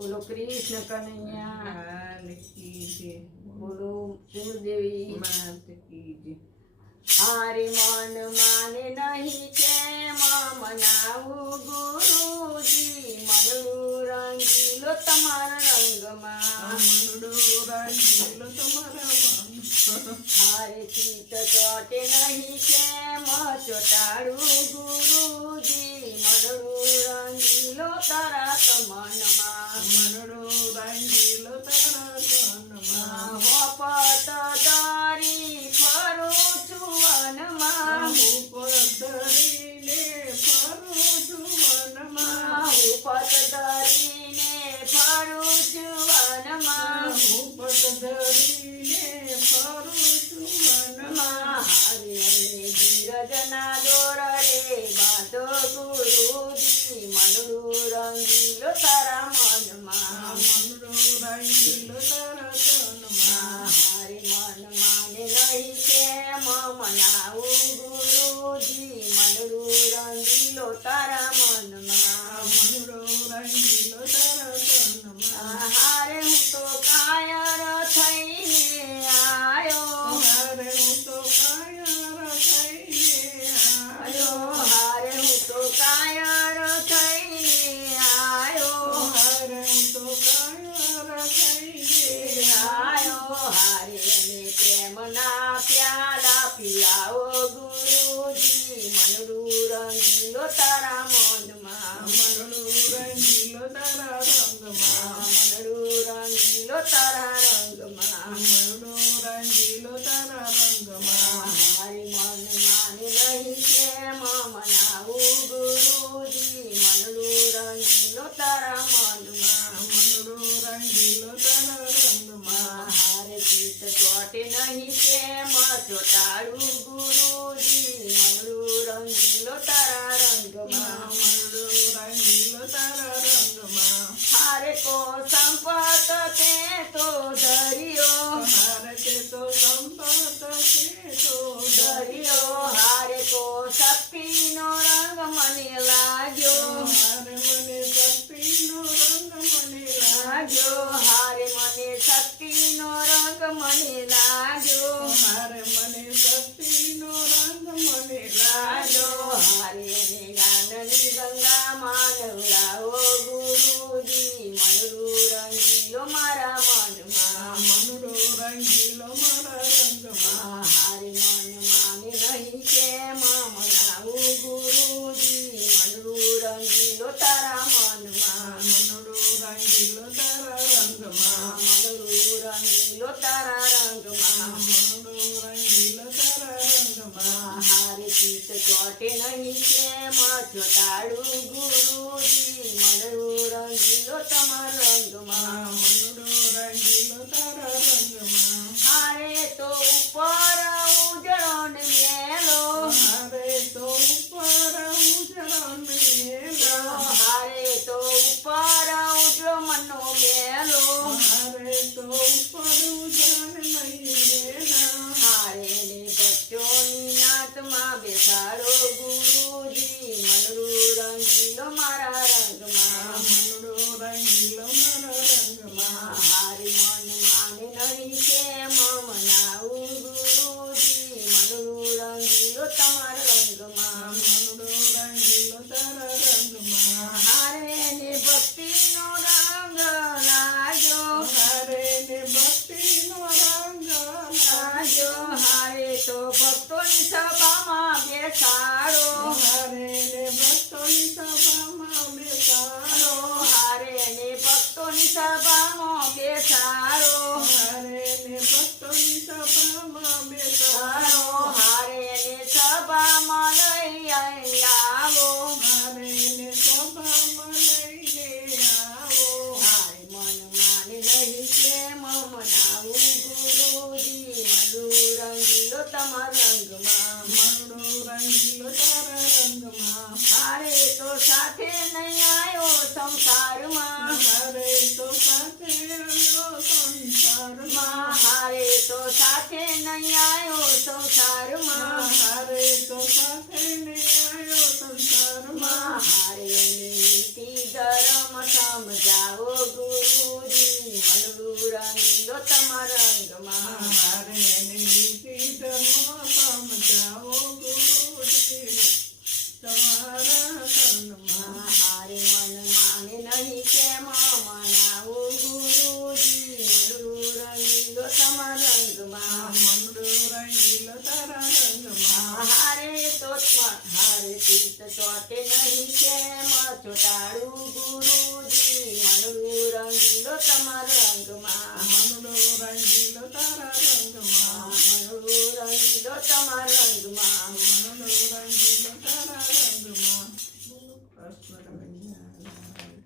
બોલો કૃષ્ણ કનૈયા લાલ કી જય. બોલો કુળદેવી માત કી જય. હારે મન માને નહીં કેમ મનાવું ગુરુજી મનડું રંગીલો તમારા રંગમાં મનડો રાંધીલો તમારા મન. હારે ચિત્ત ચોટે નહીં કેમ ચોટાડું ગુરુજી મનડું રંગીલો તારા તમનમાં મનડો રાંધીલો તારા મનમાં. હોપત દારી ફરું છું વનમાં ઉપર ધરીને ફરું છું વનમાં. ઉપત ધરીને ફરું છું વનમાં ઉપર ધરીને ફરું છું વનમાં. હરે ધીરજના દોર રે બાંધો ગુરુજી મનડું રંગીલો તારા મનમાં મનડો રાંધીલો તારા તનમાં. હારે મન માને નહીં કેમ મનાવું ગુરુજી મનડું રંગીલો તારા મનમાં મનડો રાંધીલો તારા તનમાં. હારે હું તો કાયર થઈને આયો હારે હું તો કાયર થઈને આયો. હારે હું તો કાયર થઈને આયો હારે હું તો કાયર થઈને આયો હારે ને પ્રેમના પ્યાલા પીલાવો ગુરુજી મનડું રંગીલો તારા મનમાં મનડો રાંધીલો તારા રંગમાં. મનડું રંગીલો તારા રંગમાં મનડો રાંધીલો તારા રંગમાં. હારે મન માને નહીં કેમ મનાવું ગુરુજી મનડું રંગીલો તારા મનમાં મનડો રાંધીલો તારા રંગમાં. હારે ચિત્ત ચોટે નહીં કેમ ચોટાડું ગુરુજી મનડું રંગીલો તારા રંગમાં મનડો રાંધીલો તારા રંગમાં. હારે કો સંપત તે તો ધર્યો હારે તે તો સંપત છે તો ધર્યો હારે કો શક્તિનો રંગ મને લાગ્યો હારે મને શક્તિનો રંગ મને લાગ્યો હારે મને શક્તિનો રંગ મને લાગ્યો હારે મને શક્તિનો રંગ મને લાગ્યો હારે ને જ્ઞાનની ગંગા માનવડાવો ગુરુજી મનડું રંગીલો મારા મનમાં મનડો રંગીલો મારા રંગમાં. હારે મન માને નહીં કેમ મનાવું ગુરુજી મનડું રંગીલો તારા મનમાં મનડો રંગીલો તારા રંગમાં. મનડું રંગીલો તારા રંગમાં મનડો રંગીલો તારા રંગમાં. હારે ચિત્ત ચોટે નહીં કેમ ચોટાડું ગુરુજી મનડું રંગીલો તમારા રંગમાં મનડો રંગીલો તારા રંગમાં. હારે તો ઉપર ઉજળો ને મેલો હારે તો ઉપર ઉજળો મેલો. હારે તો ઉપર ઉજળો મનો મેલો હારે તો ઉપર ઉજળો મેલો. હારે ને ભક્તોની નાતમાં બેસાડો ગુરુજી મનડું રંગીલો મારા રંગમાં મનડો રંગીલો મારા ચોટાડું ગુરુજી મનડું રંગીલો તમારા રંગમાં મનડો રંગીલો તારા રંગમાં મનડું રંગીલો તમારા